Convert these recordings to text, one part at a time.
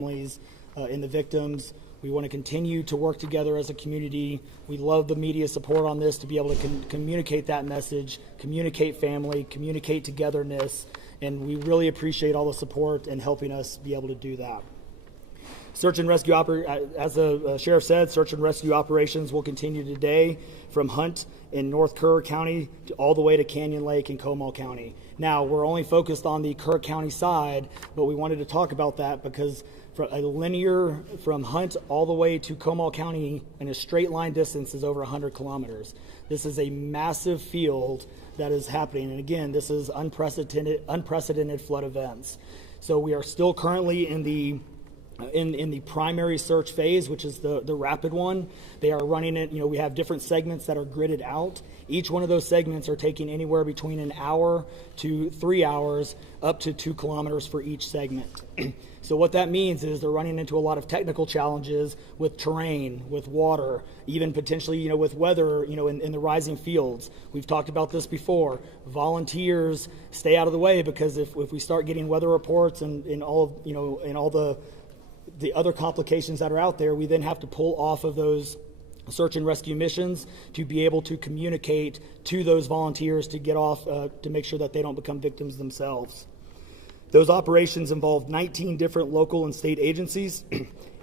families and the victims. We want to continue to work together as a community. We love the media support on this to be able to communicate that message, communicate family, communicate togetherness, and we really appreciate all the support and helping us be able to do that. Search and rescue, as the sheriff said, search and rescue operations will continue today from Hunt in North Kerr County all the way to Canyon Lake in Comal County. Now, we're only focused on the Kerr County side, but we wanted to talk about that because for a linear from Hunt all the way to Comal County in a straight line distance is over 100 kilometers. This is a massive field that is happening. And again, this is unprecedented flood events. So we are still currently in the primary search phase, which is the rapid one. They are running it, we have different segments that are gridded out. Each one of those segments are taking anywhere between an hour to 3 hours, up to 2 kilometers for each segment. So what that means is they're running into a lot of technical challenges with terrain, with water, even potentially, with weather, in the rising fields. We've talked about this before. Volunteers stay out of the way because if we start getting weather reports and all the other complications that are out there, we then have to pull off of those search and rescue missions to be able to communicate to those volunteers to get off, to make sure that they don't become victims themselves. Those operations involve 19 different local and state agencies,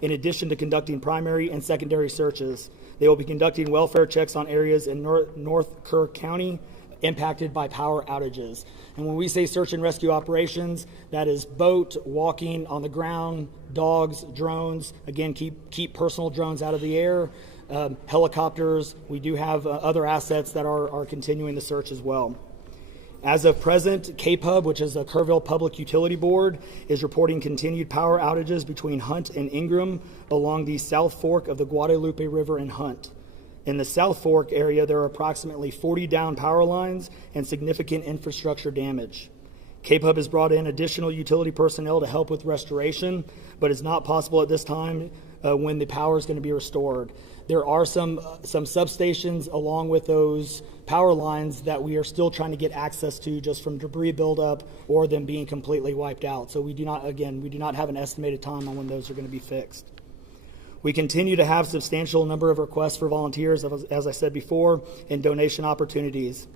in addition to conducting primary and secondary searches. They will be conducting welfare checks on areas in North Kerr County impacted by power outages. And when we say search and rescue operations, that is boat, walking, on the ground, dogs, drones. Again, keep personal drones out of the air, helicopters. We do have other assets that are continuing the search as well. As of present, KPUB, which is a Kerrville Public Utility Board, is reporting continued power outages between Hunt and Ingram along the South Fork of the Guadalupe River in Hunt. In the South Fork area, there are approximately 40 down power lines and significant infrastructure damage. KPUB has brought in additional utility personnel to help with restoration, but it's not possible at this time when the power is going to be restored. There are some substations along with those power lines that we are still trying to get access to just from debris buildup or them being completely wiped out. So we do not have an estimated time on when those are going to be fixed. We continue to have substantial number of requests for volunteers, as I said before, and donation opportunities.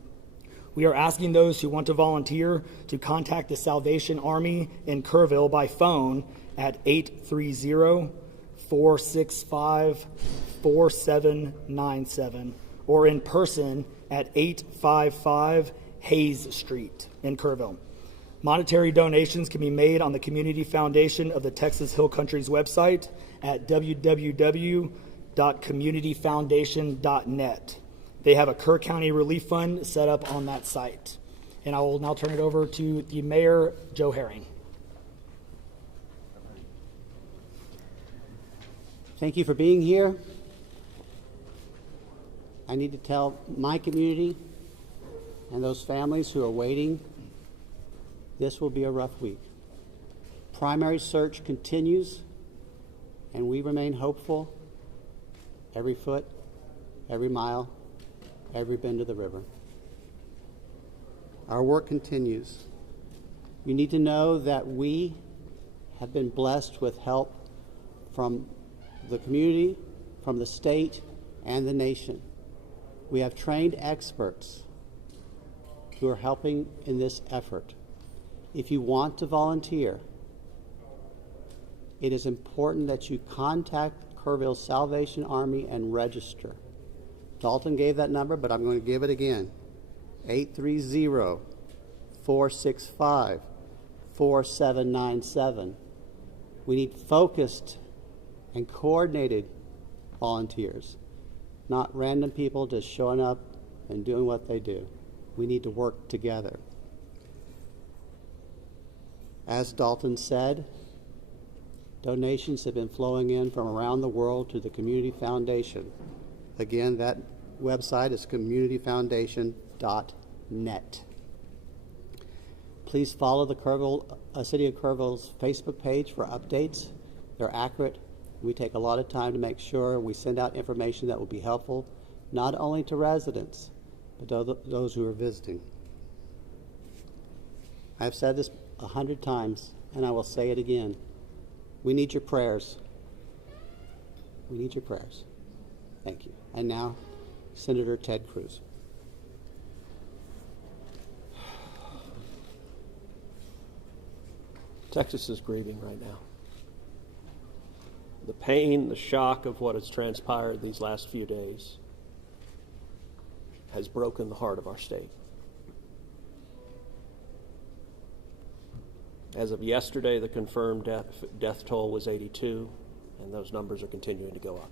We are asking those who want to volunteer to contact the Salvation Army in Kerrville by phone at 830-465-4797 or in person at 855 Hayes Street in Kerrville. Monetary donations can be made on the Community Foundation of the Texas Hill Country's website at www.communityfoundation.net. They have a Kerr County Relief Fund set up on that site. And I will now turn it over to the Mayor, Joe Herring. Thank you for being here. I need to tell my community and those families who are waiting, this will be a rough week. Primary search continues, and we remain hopeful every foot, every mile, every bend of the river. Our work continues. You need to know that we have been blessed with help from the community, from the state, and the nation. We have trained experts who are helping in this effort. If you want to volunteer, it is important that you contact Kerrville Salvation Army and register. Dalton gave that number, but I'm going to give it again. 830-465-4797. We need focused and coordinated volunteers, not random people just showing up and doing what they do. We need to work together. As Dalton said, donations have been flowing in from around the world to the Community Foundation. Again, that website is communityfoundation.net. Please follow the City of Kerrville's Facebook page for updates. They're accurate. We take a lot of time to make sure we send out information that will be helpful, not only to residents, but to those who are visiting. I've said this 100 times, and I will say it again. We need your prayers. We need your prayers. Thank you. And now, Senator Ted Cruz. Texas is grieving right now. The pain, the shock of what has transpired these last few days has broken the heart of our state. As of yesterday, the confirmed death toll was 82, and those numbers are continuing to go up.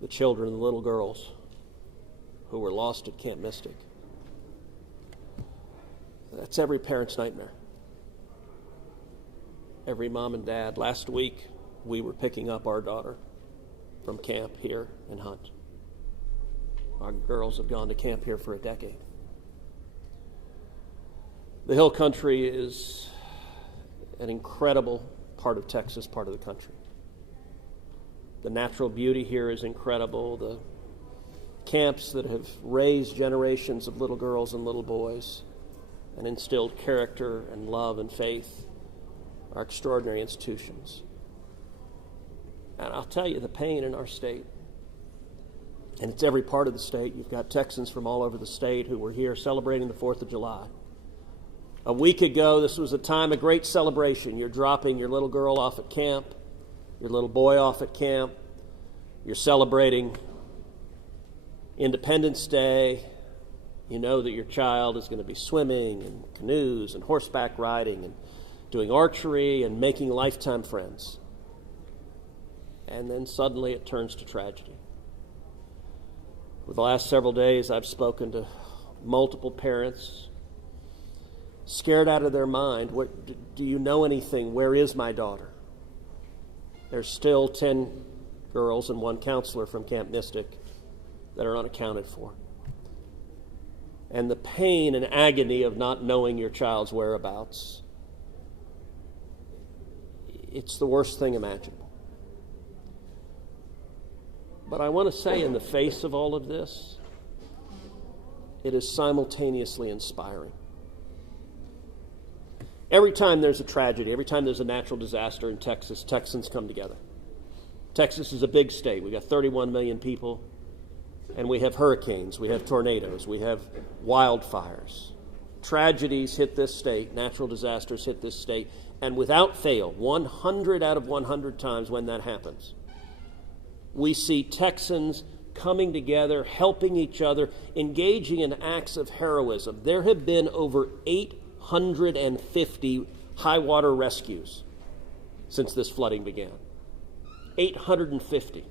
The children, the little girls who were lost at Camp Mystic, that's every parent's nightmare. Every mom and dad. Last week, we were picking up our daughter from camp here in Hunt. Our girls have gone to camp here for a decade. The Hill Country is an incredible part of Texas, part of the country. The natural beauty here is incredible. The camps that have raised generations of little girls and little boys and instilled character and love and faith are extraordinary institutions. And I'll tell you, the pain in our state, and it's every part of the state. You've got Texans from all over the state who were here celebrating the 4th of July. A week ago, this was a time of great celebration. You're dropping your little girl off at camp, your little boy off at camp. You're celebrating Independence Day. You know that your child is going to be swimming and canoes and horseback riding and doing archery and making lifetime friends. And then suddenly it turns to tragedy. For the last several days, I've spoken to multiple parents, scared out of their mind. Do you know anything? Where is my daughter? There's still 10 girls and 1 counselor from Camp Mystic that are unaccounted for. And the pain and agony of not knowing your child's whereabouts, it's the worst thing imaginable. But I want to say, in the face of all of this, it is simultaneously inspiring. Every time there's a tragedy, every time there's a natural disaster in Texas, Texans come together. Texas is a big state. We've got 31 million people, and we have hurricanes, we have tornadoes, we have wildfires. Tragedies hit this state, natural disasters hit this state, and without fail, 100 out of 100 times when that happens, we see Texans coming together, helping each other, engaging in acts of heroism. There have been over 850 high water rescues since this flooding began. 850.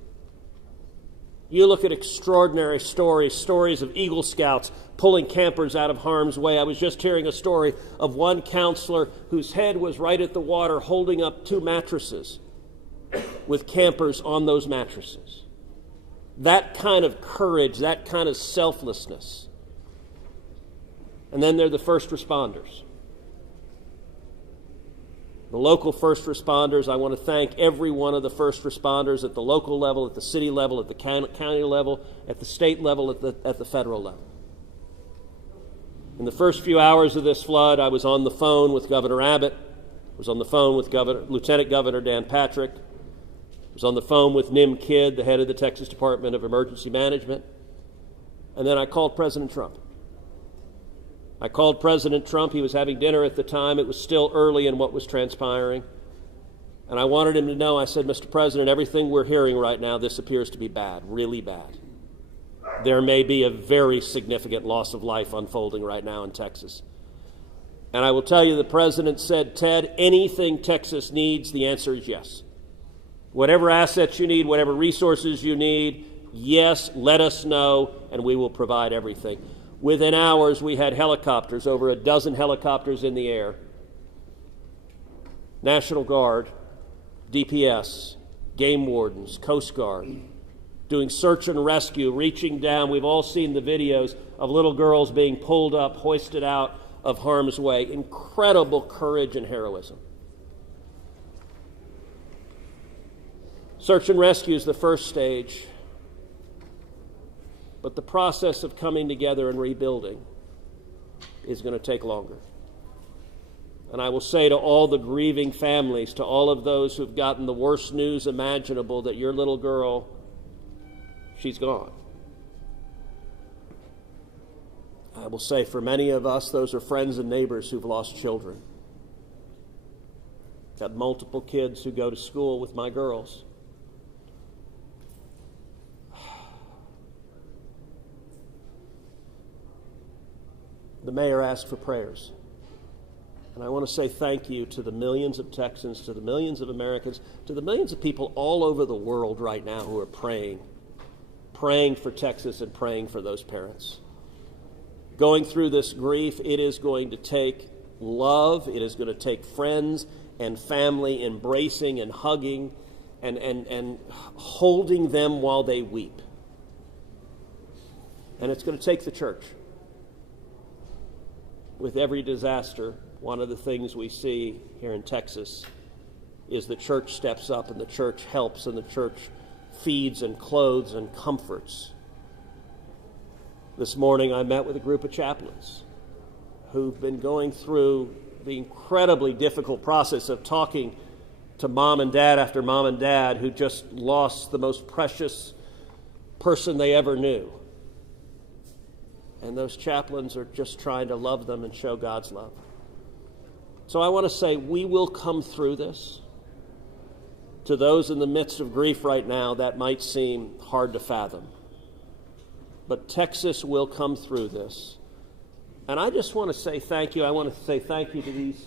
You look at extraordinary stories of Eagle Scouts pulling campers out of harm's way. I was just hearing a story of one counselor whose head was right at the water holding up 2 mattresses with campers on those mattresses. That kind of courage, that kind of selflessness. And then there are the first responders. The local first responders, I want to thank every one of the first responders at the local level, at the city level, at the county level, at the state level, at the federal level. In the first few hours of this flood, I was on the phone with Governor Abbott, I was on the phone with Lieutenant Governor Dan Patrick, I was on the phone with Nim Kidd, the head of the Texas Department of Emergency Management, and then I called President Trump. I called President Trump. He was having dinner at the time. It was still early in what was transpiring. And I wanted him to know, I said, Mr. President, everything we're hearing right now, this appears to be bad, really bad. There may be a very significant loss of life unfolding right now in Texas. And I will tell you, the President said, Ted, anything Texas needs, the answer is yes. Whatever assets you need, whatever resources you need, yes, let us know, and we will provide everything. Within hours, we had helicopters, over a dozen helicopters in the air. National Guard, DPS, game wardens, Coast Guard, doing search and rescue, reaching down. We've all seen the videos of little girls being pulled up, hoisted out of harm's way. Incredible courage and heroism. Search and rescue is the first stage. But the process of coming together and rebuilding is going to take longer. And I will say to all the grieving families, to all of those who've gotten the worst news imaginable, that your little girl, she's gone. I will say for many of us, those are friends and neighbors who've lost children. Got multiple kids who go to school with my girls. The mayor asked for prayers. And I want to say thank you to the millions of Texans, to the millions of Americans, to the millions of people all over the world right now who are praying for Texas and praying for those parents. Going through this grief, it is going to take love, it is going to take friends and family embracing and hugging and holding them while they weep. And it's going to take the church. With every disaster, one of the things we see here in Texas is the church steps up and the church helps and the church feeds and clothes and comforts. This morning I met with a group of chaplains who've been going through the incredibly difficult process of talking to mom and dad after mom and dad who just lost the most precious person they ever knew. And those chaplains are just trying to love them and show God's love. So I want to say we will come through this. To those in the midst of grief right now, that might seem hard to fathom. But Texas will come through this. And I just want to say thank you. I want to say thank you to these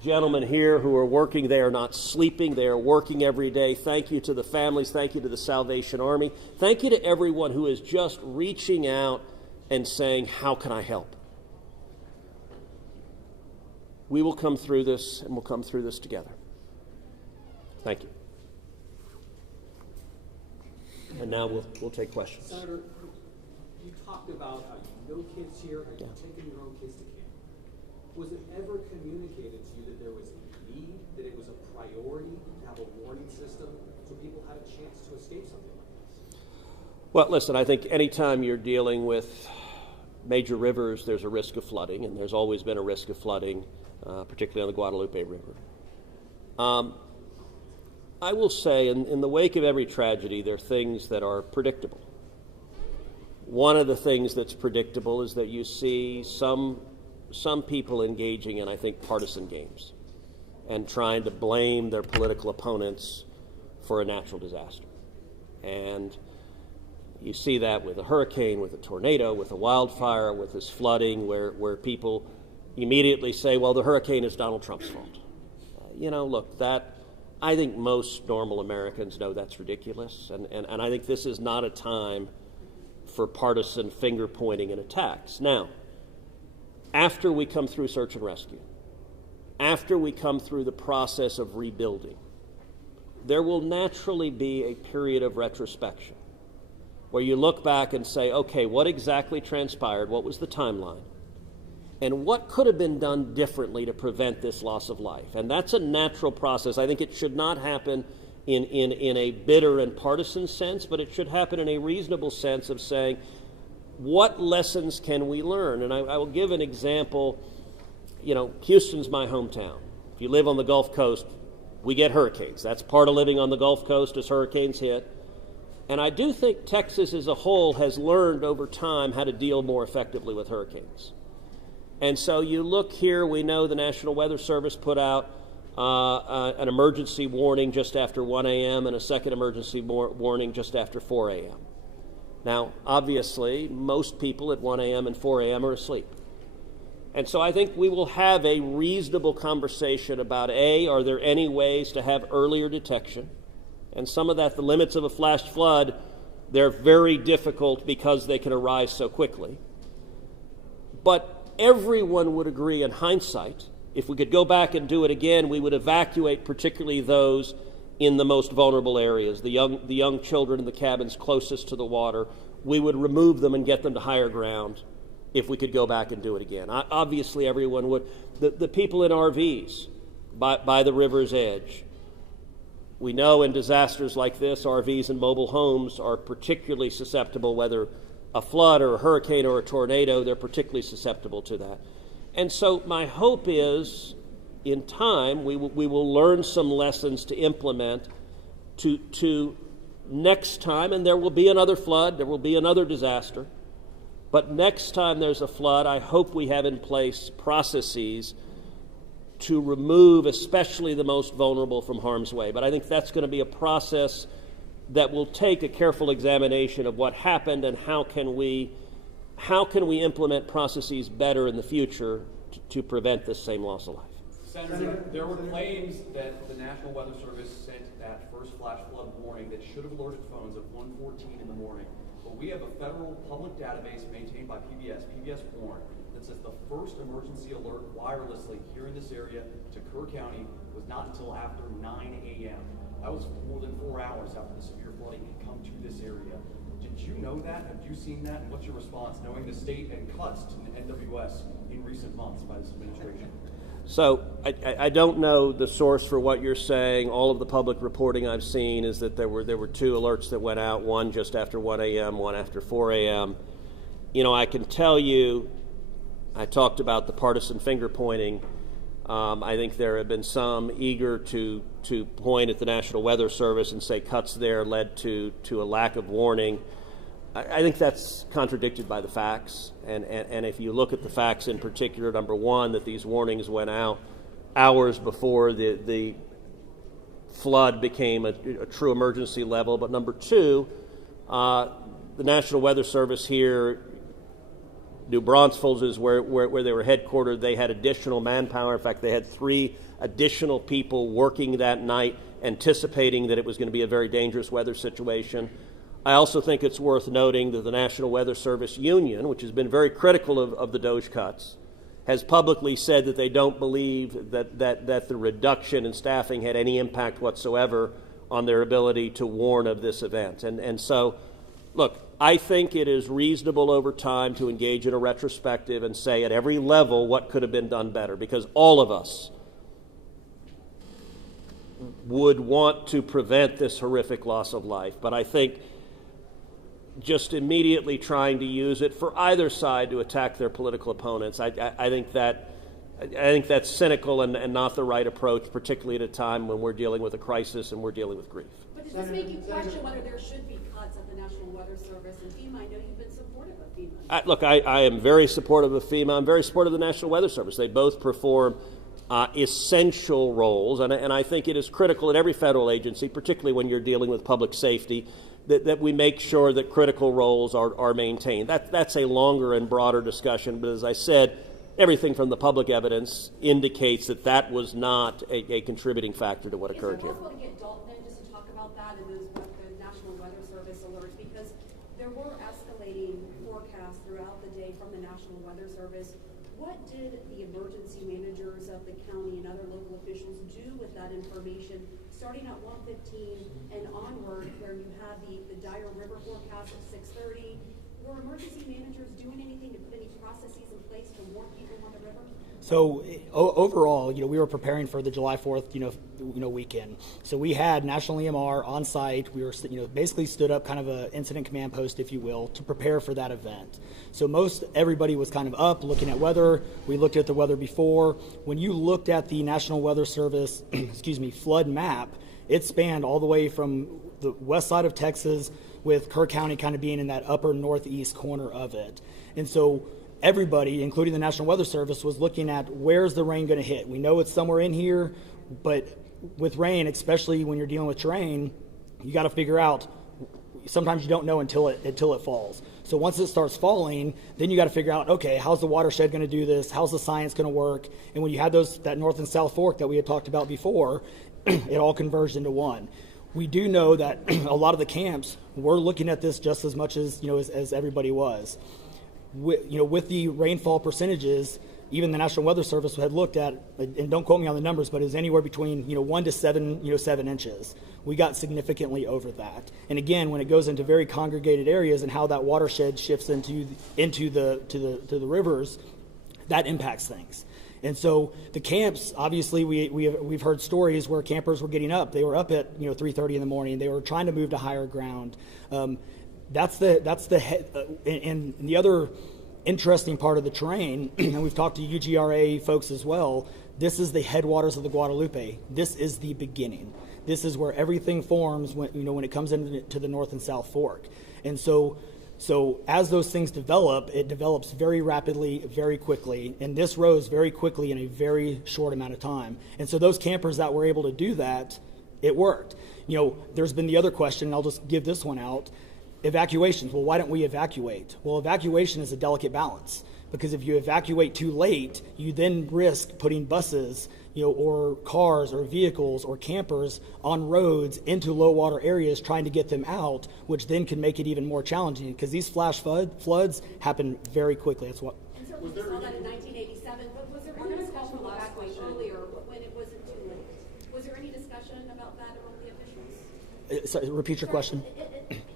gentlemen here who are working. They are not sleeping. They are working every day. Thank you to the families. Thank you to the Salvation Army. Thank you to everyone who is just reaching out and saying, how can I help? We will come through this, and we'll come through this together. Thank you. And now we'll take questions. Senator, you talked about how you know kids here and you're taking your own kids to camp. Was it ever communicated to you that there was a need, that it was a priority to have a warning system so people had a chance to escape something like this? Well, listen, I think anytime you're dealing with major rivers, there's a risk of flooding, and there's always been a risk of flooding, particularly on the Guadalupe River. I will say, in the wake of every tragedy, there are things that are predictable. One of the things that's predictable is that you see some people engaging in, I think, partisan games and trying to blame their political opponents for a natural disaster. And you see that with a hurricane, with a tornado, with a wildfire, with this flooding, where people immediately say, well, the hurricane is Donald Trump's fault. Look, that I think most normal Americans know that's ridiculous, and I think this is not a time for partisan finger-pointing and attacks. Now, after we come through search and rescue, after we come through the process of rebuilding, there will naturally be a period of retrospection where you look back and say, okay, what exactly transpired? What was the timeline? And what could have been done differently to prevent this loss of life? And that's a natural process. I think it should not happen in a bitter and partisan sense, but it should happen in a reasonable sense of saying, what lessons can we learn? And I will give an example. Houston's my hometown. If you live on the Gulf Coast, we get hurricanes. That's part of living on the Gulf Coast as hurricanes hit. And I do think Texas as a whole has learned over time how to deal more effectively with hurricanes. And so you look here, we know the National Weather Service put out an emergency warning just after 1 a.m. and a second emergency warning just after 4 a.m. Now, obviously, most people at 1 a.m. and 4 a.m. are asleep. And so I think we will have a reasonable conversation about, are there any ways to have earlier detection? And some of that, the limits of a flash flood, they're very difficult because they can arise so quickly. But everyone would agree in hindsight, if we could go back and do it again, we would evacuate particularly those in the most vulnerable areas, the young children in the cabins closest to the water. We would remove them and get them to higher ground if we could go back and do it again. Obviously, everyone would. The people in RVs by the river's edge. We know in disasters like this, RVs and mobile homes are particularly susceptible, whether a flood or a hurricane or a tornado, they're particularly susceptible to that. And so my hope is in time, we will learn some lessons to implement to next time, and there will be another flood, there will be another disaster. But next time there's a flood, I hope we have in place processes to remove especially the most vulnerable from harm's way. But I think that's going to be a process that will take a careful examination of what happened and how can we implement processes better in the future to prevent this same loss of life. Senator, there were claims that the National Weather Service sent that first flash flood warning that should have alerted phones at 1:14 in the morning. But we have a federal public database maintained by PBS Warn, that says the first emergency alert wirelessly here in this area to Kerr County was not until after 9 a.m. That was more than 4 hours after the severe flooding had come to this area. Did you know that? Have you seen that? And what's your response, knowing the state and cuts to the NWS in recent months by this administration? So I don't know the source for what you're saying. All of the public reporting I've seen is that there were 2 alerts that went out, one just after 1 a.m., one after 4 a.m. You know, I can tell you, I talked about the partisan finger pointing. I think there have been some eager to point at the National Weather Service and say cuts there led to a lack of warning. I think that's contradicted by the facts, and if you look at the facts in particular, number one, that these warnings went out hours before the flood became a true emergency level, but number two, the National Weather Service here, New Braunfels is where they were headquartered. They had additional manpower. In fact, they had 3 additional people working that night, anticipating that it was going to be a very dangerous weather situation. I also think it's worth noting that the National Weather Service Union, which has been very critical of the DOGE cuts, has publicly said that they don't believe that the reduction in staffing had any impact whatsoever on their ability to warn of this event. And so, look, I think it is reasonable over time to engage in a retrospective and say at every level what could have been done better, because all of us would want to prevent this horrific loss of life. But I think just immediately trying to use it for either side to attack their political opponents, I think that's cynical and not the right approach, particularly at a time when we're dealing with a crisis and we're dealing with grief. But does this make you question whether there should be cuts at the National Weather Service and FEMA? I know you've been supportive of FEMA. Look, I am very supportive of FEMA. I'm very supportive of the National Weather Service. They both perform essential roles, and I think it is critical at every federal agency, particularly when you're dealing with public safety, that we make sure that critical roles are maintained. That's a longer and broader discussion, but as I said, everything from the public evidence indicates that was not a contributing factor to what occurred here. Is it possible to get Dalton in just to talk about that and the National Weather Service alerts? Because there were escalating forecasts throughout the day from the National Weather Service. What did the emergency managers of the county and other local officials do with that information starting at 1:15 and onward, where you had the dire river forecast at 6:30? Were emergency managers doing anything to put any processes in place to warn people on the river? So overall, we were preparing for the July 4th, weekend. So we had National EMR on site. We were, basically stood up kind of a incident command post, if you will, to prepare for that event. So everybody was kind of up looking at weather. We looked at the weather before. When you looked at the National Weather Service, flood map, it spanned all the way from the west side of Texas, with Kerr County kind of being in that upper northeast corner of it. And so everybody, including the National Weather Service, was looking at where's the rain going to hit. We know it's somewhere in here, but with rain, especially when you're dealing with terrain, you got to figure out. Sometimes you don't know until it falls. So once it starts falling, then you got to figure out, okay, how's the watershed going to do this? How's the science going to work? And when you had that north and south fork that we had talked about before, it all converged into one. We do know that a lot of the camps were looking at this just as much as everybody was. With the rainfall percentages, even the National Weather Service had looked at, and don't quote me on the numbers, but it was anywhere between 1 to 7 inches. We got significantly over that. And again, when it goes into very congregated areas and how that watershed shifts into the rivers, that impacts things. And so the camps, obviously, we've heard stories where campers were getting up. They were up at 3:30 in the morning. They were trying to move to higher ground. And the other interesting part of the terrain, and we've talked to UGRA folks as well, this is the headwaters of the Guadalupe. This is the beginning. This is where everything forms when it comes into the North and South Fork. And so as those things develop, it develops very rapidly, very quickly, and this rose very quickly in a very short amount of time. And so those campers that were able to do that, it worked. There's been the other question, and I'll just give this one out. Evacuations. Well, why don't we evacuate? Well, evacuation is a delicate balance, because if you evacuate too late, you then risk putting buses, or cars or vehicles or campers on roads into low water areas trying to get them out, which then can make it even more challenging, because these flash floods happen very quickly. That's what. And so we saw that in 1987, but was there any discussion about evacuation earlier when it wasn't too late? Was there any discussion about that among the officials? Sorry, repeat your question.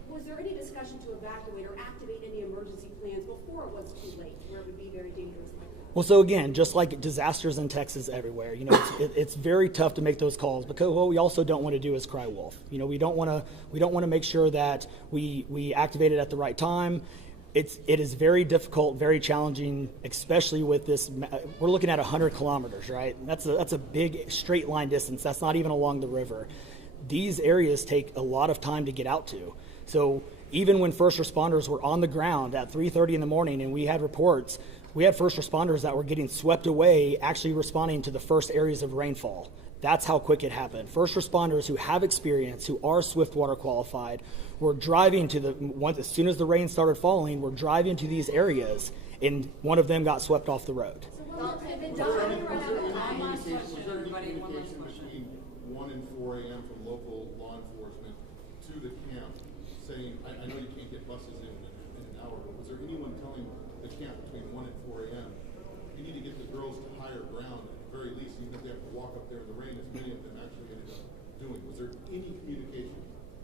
Was there any discussion to evacuate or activate any emergency plans before it was too late, where it would be very dangerous like that? Well, so again, just like disasters in Texas everywhere, it's very tough to make those calls, because what we also don't want to do is cry wolf. We don't want to make sure that we activate it at the right time. It is very difficult, very challenging, especially with this. We're looking at 100 kilometers, right? That's a big straight line distance. That's not even along the river. These areas take a lot of time to get out to. So even when first responders were on the ground at 3:30 in the morning, and we had reports, we had first responders that were getting swept away, actually responding to the first areas of rainfall. That's how quick it happened. First responders who have experience, who are Swiftwater qualified, were driving as soon as the rain started falling, were driving to these areas, and one of them got swept off the road. Was there any communication between 1 and 4 a.m. from local law enforcement to the camp saying, I know you can't get buses in an hour, but was there anyone telling the camp between 1 and 4 a.m., you need to get the girls to higher ground at the very least, even if they have to walk up there in the rain, as many of them actually ended up doing? Was there any communication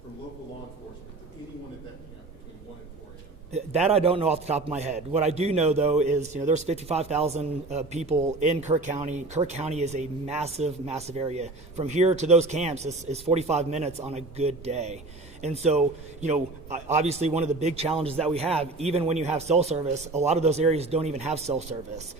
from local law enforcement to anyone at that camp between 1 and 4 a.m.? That I don't know off the top of my head. What I do know, though, is there's 55,000 people in Kirk County. Kirk County is a massive, massive area. From here to those camps is 45 minutes on a good day. And so, obviously one of the big challenges that we have, even when you have cell service, a lot of those areas don't even have cell service.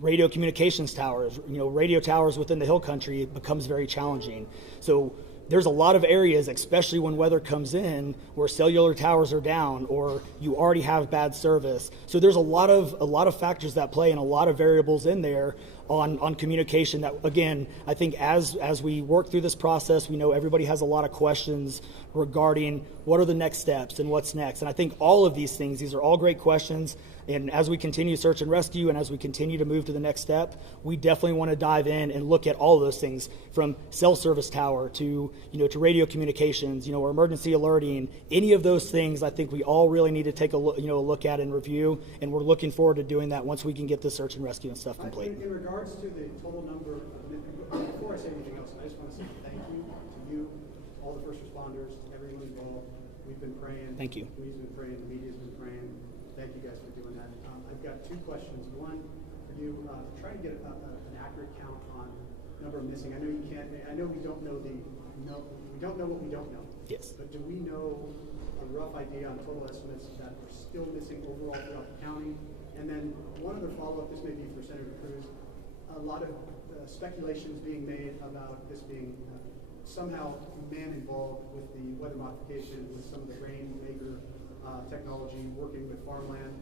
Radio communications towers, radio towers within the hill country becomes very challenging. So there's a lot of areas, especially when weather comes in, where cellular towers are down or you already have bad service. So there's a lot of factors that play and a lot of variables in there on communication that, again, I think as we work through this process, we know everybody has a lot of questions regarding what are the next steps and what's next. And I think all of these things, these are all great questions. And as we continue search and rescue and as we continue to move to the next step, we definitely want to dive in and look at all of those things, from cell service tower to radio communications, or emergency alerting. Any of those things, I think we all really need to take a look at and review. And we're looking forward to doing that once we can get the search and rescue and stuff complete. In regards to the total number, before I say anything else, I just want to say thank you to you, all the first responders, everyone involved. We've been praying. Thank you. The community's been praying. The media's been praying. Thank you guys for doing that. I've got two questions. One for you, try to get an accurate count on number of missing. I know you can't. I know we don't know we don't know what we don't know. Yes. But do we know a rough idea on total estimates that are still missing overall throughout the county? And then one other follow-up. This may be for Senator Cruz. A lot of speculations being made about this being somehow man involved with the weather modification, with some of the rainmaker technology, working with farmland.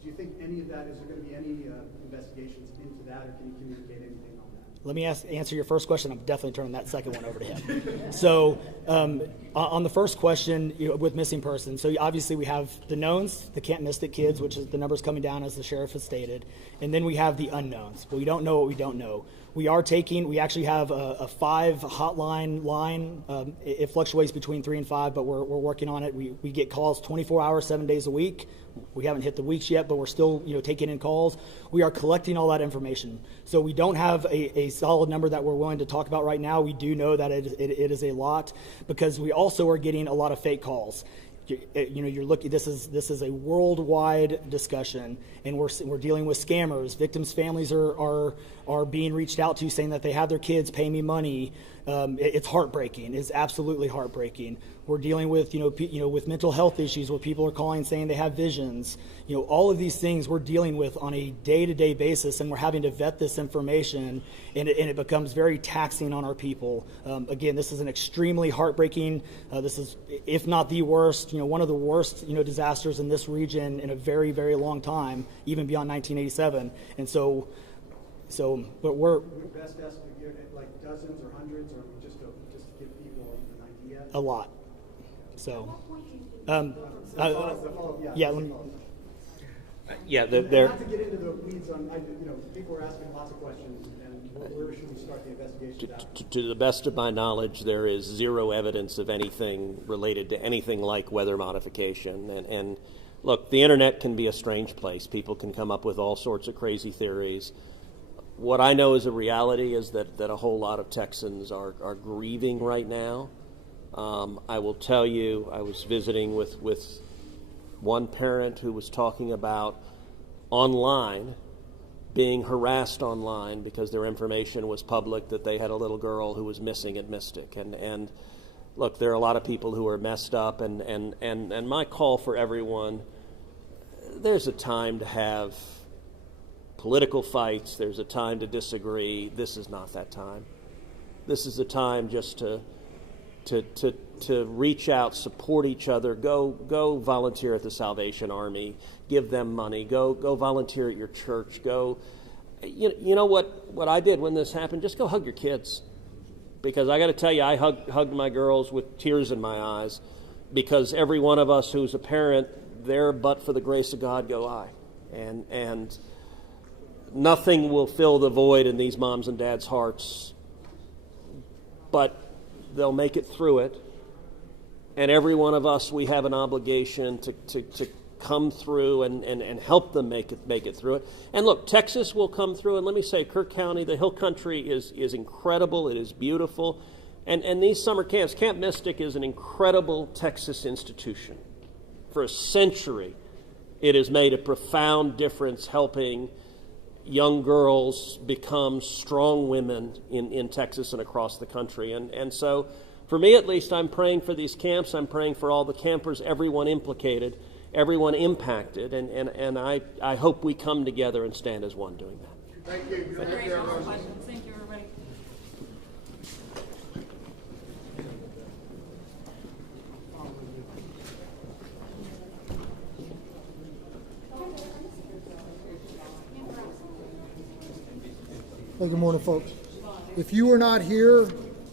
Do you think any of that, is there going to be any investigations into that, or can you communicate anything on that? Let me answer your first question. I'm definitely turning that second one over to him. So on the first question, with missing persons, so obviously we have the knowns, the can't miss it kids, which is the numbers coming down as the sheriff has stated, and then we have the unknowns. But we don't know what we don't know. We actually have a 5 hotline line. It fluctuates between 3 and 5, but we're working on it. We get calls 24 hours, 7 days a week. We haven't hit the weeks yet, but we're still taking in calls. We are collecting all that information. So we don't have a solid number that we're willing to talk about right now. We do know that it is a lot, because we also are getting a lot of fake calls. You're looking. This is a worldwide discussion, and we're dealing with scammers. Victims' families are are being reached out to saying that they have their kids pay me money. It's heartbreaking. It's absolutely heartbreaking. We're dealing with, with mental health issues where people are calling saying they have visions. All of these things we're dealing with on a day-to-day basis, and we're having to vet this information, and it becomes very taxing on our people. Again, this is an extremely heartbreaking, this is, if not the worst, one of the worst, disasters in this region in a very, very long time, even beyond 1987. And but we're Would best estimate give it like dozens or hundreds, or just to give people an idea? a lot. So, Follow-up, yeah, let me. Yeah, Not to get into the weeds on, people are asking lots of questions, and where should we start the investigation? To the best of my knowledge, there is zero evidence of anything related to anything like weather modification. And look, the internet can be a strange place. People can come up with all sorts of crazy theories. What I know is a reality is that a whole lot of Texans are grieving right now. I will tell you, I was visiting with one parent who was talking about online, being harassed online because their information was public that they had a little girl who was missing at Mystic. And look, there are a lot of people who are messed up, and my call for everyone, there's a time to have political fights, there's a time to disagree. This is not that time. This is a time just to reach out, support each other, go volunteer at the Salvation Army, give them money, go volunteer at your church, you know what I did when this happened? Just go hug your kids. Because I got to tell you, I hugged my girls with tears in my eyes, because every one of us who's a parent, there but for the grace of God go I. And nothing will fill the void in these moms and dads' hearts, but they'll make it through it. And every one of us, we have an obligation to come through and help them make it through it. And look, Texas will come through, and let me say, Kirk County, the Hill Country is incredible. It is beautiful. And these summer camps, Camp Mystic is an incredible Texas institution. For a century, it has made a profound difference helping young girls become strong women in Texas and across the country. And so, for me at least, I'm praying for these camps. I'm praying for all the campers, everyone implicated, everyone impacted, and I hope we come together and stand as one doing that. Thank you. Thank you, everybody. Hey, good morning, folks. If you were not here